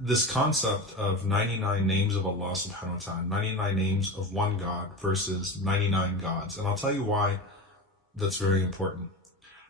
this concept of 99 names of Allah subhanahu wa ta'ala, 99 names of one God versus 99 gods. And I'll tell you why that's very important.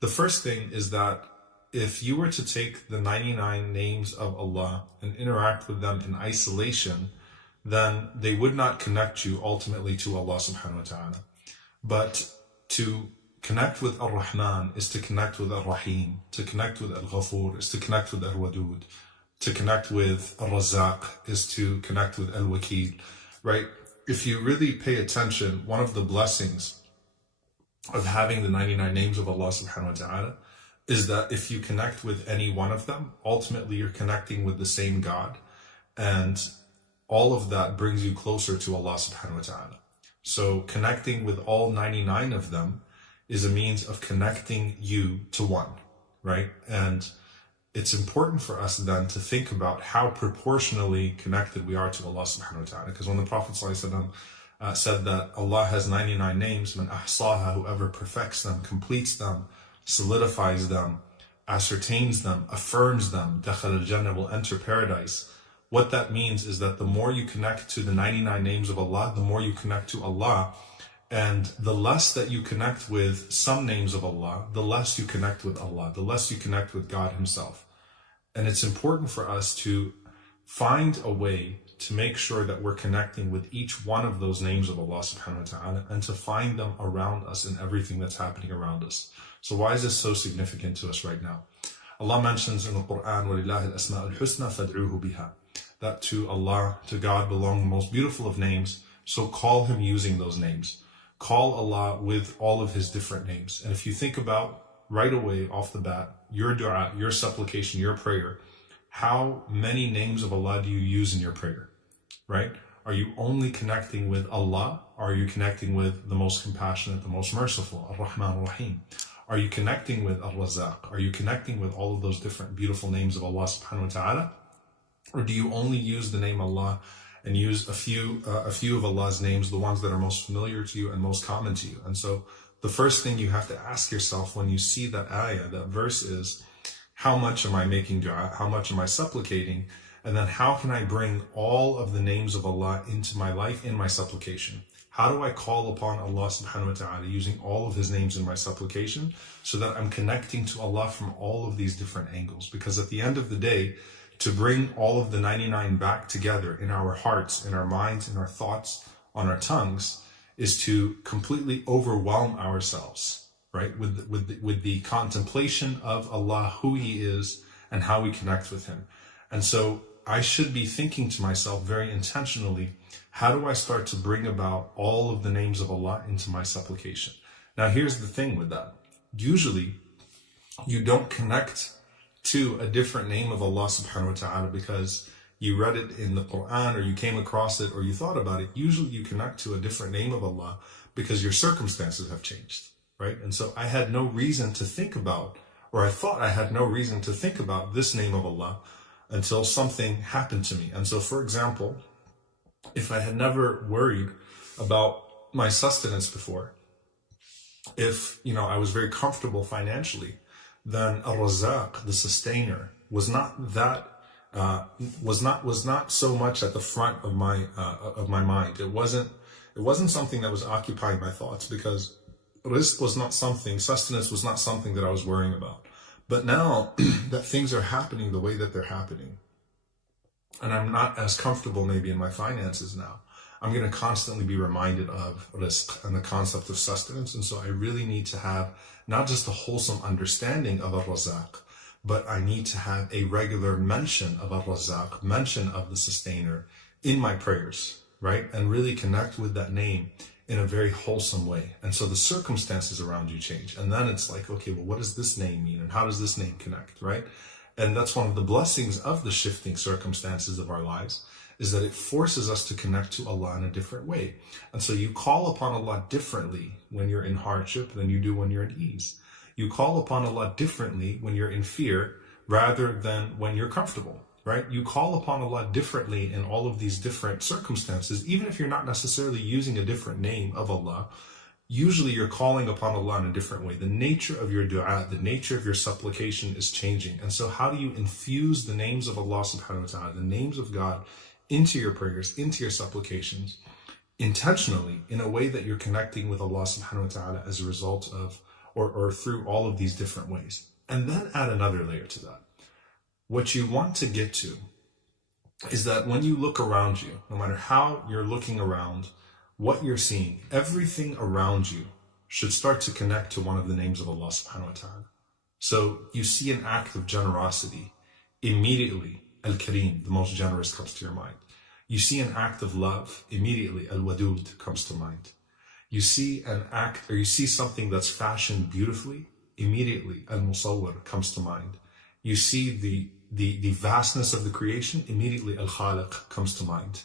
The first thing is that if you were to take the 99 names of Allah and interact with them in isolation, then they would not connect you ultimately to Allah subhanahu wa ta'ala. But to connect with Ar-Rahman is to connect with Ar-Rahim. To connect with Al-Ghafur is to connect with Al-Wadud. To connect with Ar-Razaq is to connect with Al-Wakil, right? If you really pay attention, one of the blessings of having the 99 names of Allah subhanahu wa ta'ala is that if you connect with any one of them, ultimately you're connecting with the same God, and all of that brings you closer to Allah subhanahu wa ta'ala. So connecting with all 99 of them is a means of connecting you to one, right? And it's important for us then to think about how proportionally connected we are to Allah subhanahu wa ta'ala. Because when the Prophet ﷺ said that Allah has 99 names, man ahsaha, whoever perfects them, completes them, solidifies them, ascertains them, affirms them, dakhal al-jannah, will enter paradise. What that means is that the more you connect to the 99 names of Allah, the more you connect to Allah. And the less that you connect with some names of Allah, the less you connect with Allah, the less you connect with God Himself. And it's important for us to find a way to make sure that we're connecting with each one of those names of Allah subhanahu wa ta'ala, and to find them around us in everything that's happening around us. So why is this so significant to us right now? Allah mentions in the Quran, وَلِلَّهِ الْأَسْمَاءُ الْحُسْنَى فَادْعُوهُ بِهَا, that to Allah, to God, belong the most beautiful of names, so call Him using those names. Call Allah with all of His different names. And if you think about right away off the bat, your dua, your supplication, your prayer, how many names of Allah do you use in your prayer, right? Are you only connecting with Allah? Or are you connecting with the most compassionate, the most merciful, Ar-Rahman Ar-Rahim? Are you connecting with Ar-Razaq? Are you connecting with all of those different beautiful names of Allah subhanahu wa ta'ala? Or do you only use the name Allah and use a few of Allah's names, the ones that are most familiar to you and most common to you? And so the first thing you have to ask yourself when you see that ayah, that verse, is how much am I making dua? How much am I supplicating? And then how can I bring all of the names of Allah into my life in my supplication? How do I call upon Allah subhanahu wa ta'ala using all of His names in my supplication so that I'm connecting to Allah from all of these different angles? Because at the end of the day, to bring all of the 99 back together in our hearts, in our minds, in our thoughts, on our tongues, is to completely overwhelm ourselves, right? With the contemplation of Allah, who He is, and how we connect with Him. And so I should be thinking to myself very intentionally, how do I start to bring about all of the names of Allah into my supplication? Now here's the thing with that. Usually you don't connect to a different name of Allah subhanahu wa ta'ala because you read it in the Quran, or you came across it, or you thought about it. Usually you connect to a different name of Allah because your circumstances have changed, right? And so I had no reason to think about, or I thought I had no reason to think about this name of Allah until something happened to me. And so, for example, if I had never worried about my sustenance before, if, I was very comfortable financially, then Ar-Razaq, the sustainer, was not that was not so much at the front of my mind. It wasn't something that was occupying my thoughts, because rizq was not something, sustenance was not something that I was worrying about. But now that things are happening the way that they're happening, and I'm not as comfortable maybe in my finances now, I'm going to constantly be reminded of rizq and the concept of sustenance. And so I really need to have not just a wholesome understanding of Ar-Razaq, but I need to have a regular mention of Ar-Razaq, mention of the sustainer in my prayers, right? And really connect with that name in a very wholesome way. And so the circumstances around you change. And then it's like, okay, well, what does this name mean? And how does this name connect, right? And that's one of the blessings of the shifting circumstances of our lives, is that it forces us to connect to Allah in a different way. And so you call upon Allah differently when you're in hardship than you do when you're in ease. You call upon Allah differently when you're in fear rather than when you're comfortable, right? You call upon Allah differently in all of these different circumstances, even if you're not necessarily using a different name of Allah. usually you're calling upon Allah in a different way. The nature of your dua, the nature of your supplication is changing. And so how do you infuse the names of Allah subhanahu wa ta'ala, the names of God, into your prayers, into your supplications, intentionally, in a way that you're connecting with Allah subhanahu wa ta'ala as a result of, or through all of these different ways. And then add another layer to that. What you want to get to is that when you look around you, no matter how you're looking around, what you're seeing, everything around you should start to connect to one of the names of Allah subhanahu wa ta'ala. So you see an act of generosity, immediately Al-Kareem, the most generous, comes to your mind. You see an act of love, immediately Al-Wadud comes to mind. You see an act, or you see something that's fashioned beautifully, immediately Al-Musawwir comes to mind. You see the vastness of the creation, immediately Al-Khaliq comes to mind.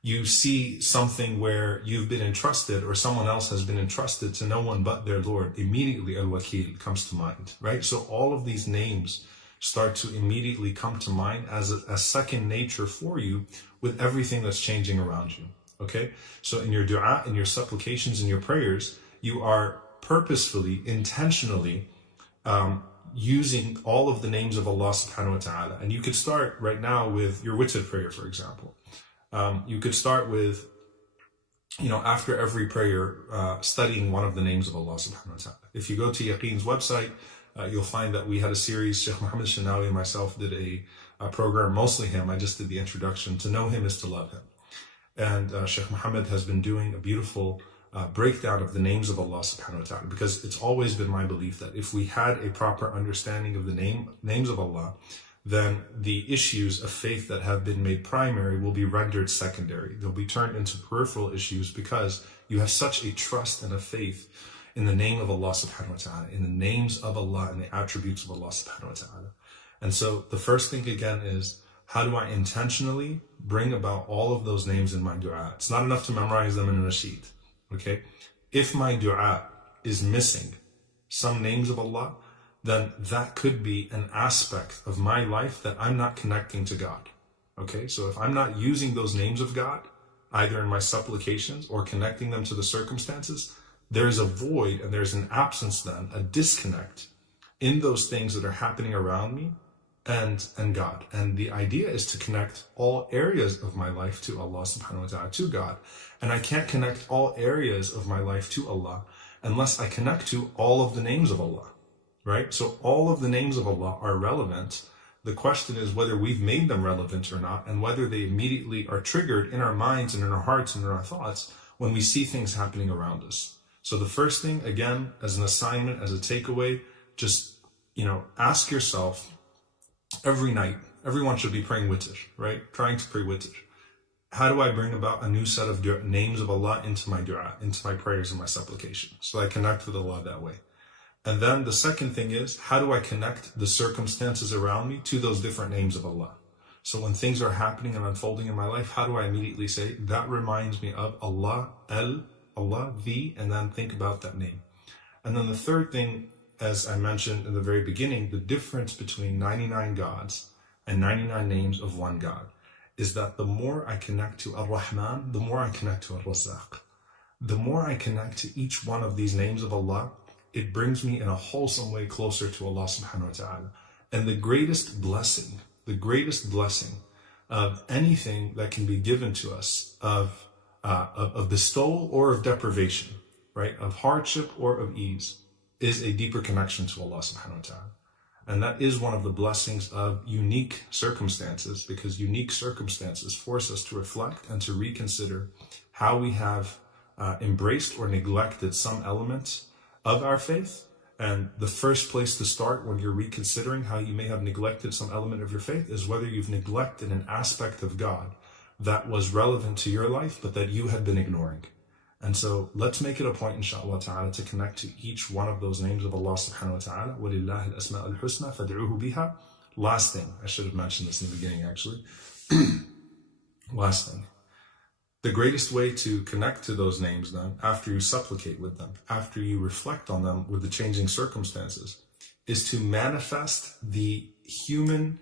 You see something where you've been entrusted, or someone else has been entrusted to no one but their Lord, immediately Al-Wakil comes to mind, right? So all of these names start to immediately come to mind as a second nature for you with everything that's changing around you, okay? So in your dua, in your supplications, in your prayers, you are purposefully, intentionally using all of the names of Allah subhanahu wa ta'ala. And you could start right now with your witr prayer, for example. You could start with, after every prayer, studying one of the names of Allah subhanahu wa ta'ala. If you go to Yaqeen's website, you'll find that we had a series. Sheikh Muhammad Shanawi and myself did a program, mostly him. I just did the introduction. To know him is to love him. And Sheikh Muhammad has been doing a beautiful breakdown of the names of Allah subhanahu wa ta'ala, because it's always been my belief that if we had a proper understanding of the names of Allah, then the issues of faith that have been made primary will be rendered secondary. They'll be turned into peripheral issues because you have such a trust and a faith in the name of Allah subhanahu wa ta'ala, in the names of Allah and the attributes of Allah subhanahu wa ta'ala. And so the first thing again is, how do I intentionally bring about all of those names in my dua? It's not enough to memorize them in a sheet, okay? If my dua is missing some names of Allah, then that could be an aspect of my life that I'm not connecting to God, okay? So if I'm not using those names of God, either in my supplications or connecting them to the circumstances, there's a void and there's an absence then, a disconnect in those things that are happening around me and God. And the idea is to connect all areas of my life to Allah subhanahu wa ta'ala, to God. And I can't connect all areas of my life to Allah unless I connect to all of the names of Allah, right? So all of the names of Allah are relevant. The question is whether we've made them relevant or not, and whether they immediately are triggered in our minds and in our hearts and in our thoughts when we see things happening around us. So the first thing, again, as an assignment, as a takeaway, just, ask yourself every night, everyone should be praying witr, right? Trying to pray witr. How do I bring about a new set of names of Allah into my dua, into my prayers and my supplication, so I connect with Allah that way? And then the second thing is, how do I connect the circumstances around me to those different names of Allah? So when things are happening and unfolding in my life, how do I immediately say, that reminds me of Allah, Allah, the, and then think about that name. And then the third thing, as I mentioned in the very beginning, the difference between 99 gods and 99 names of one God is that the more I connect to Ar-Rahman, the more I connect to Ar-Razzaq. The more I connect to each one of these names of Allah, it brings me in a wholesome way closer to Allah subhanahu wa ta'ala. And the greatest blessing of anything that can be given to us, of bestowal or of deprivation, right? Of hardship or of ease, is a deeper connection to Allah subhanahu wa ta'ala. And that is one of the blessings of unique circumstances, because unique circumstances force us to reflect and to reconsider how we have embraced or neglected some elements of our faith. And the first place to start when you're reconsidering how you may have neglected some element of your faith is whether you've neglected an aspect of God that was relevant to your life, but that you had been ignoring. And so let's make it a point, inshallah ta'ala, to connect to each one of those names of Allah subhanahu wa ta'ala. وَلِلَّهِ الْأَسْمَاءُ الْحُسْنَى فَادْعُوهُ بِهَا. Last thing, I should have mentioned this in the beginning actually. Last thing. The greatest way to connect to those names then, after you supplicate with them, after you reflect on them with the changing circumstances, is to manifest the human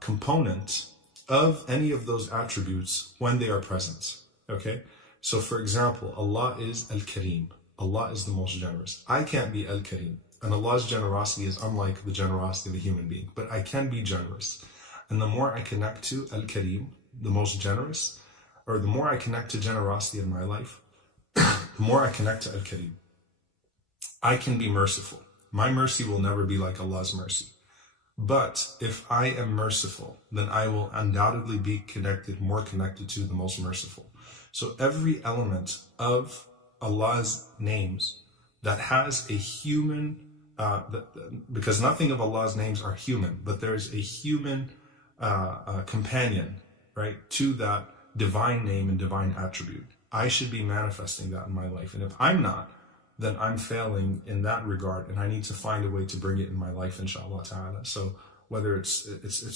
component of any of those attributes when they are present, okay? So for example, Allah is Al-Kareem. Allah is the most generous. I can't be Al-Kareem. And Allah's generosity is unlike the generosity of a human being. But I can be generous. And the more I connect to Al-Kareem, the most generous, or the more I connect to generosity in my life, the more I connect to Al-Kareem. I can be merciful. My mercy will never be like Allah's mercy. But if I am merciful, then I will undoubtedly be connected, more connected to the most merciful. So every element of Allah's names that has a human, because nothing of Allah's names are human, but there's a human companion, right, to that divine name and divine attribute. I should be manifesting that in my life. And if I'm not, then I'm failing in that regard, and I need to find a way to bring it in my life, inshallah ta'ala. So whether it's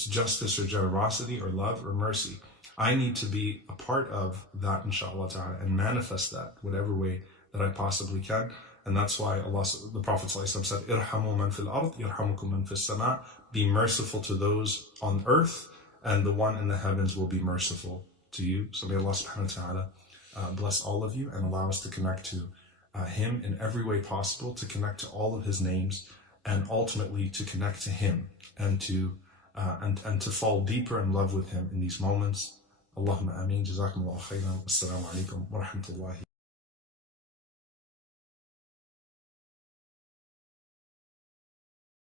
justice or generosity or love or mercy, I need to be a part of that, inshallah ta'ala, and manifest that whatever way that I possibly can. And that's why the Prophet ﷺ said, "Irhamu man fil ard, yarhamukum man fis sama." Be merciful to those on earth, and the one in the heavens will be merciful to you. So may Allah subhanahu wa ta'ala bless all of you and allow us to connect to Him in every way possible, to connect to all of His names, and ultimately to connect to Him and to fall deeper in love with Him in these moments. Allahumma ameen. Jazakumullahu khairan. Assalamu alaikum wa rahmatullahi.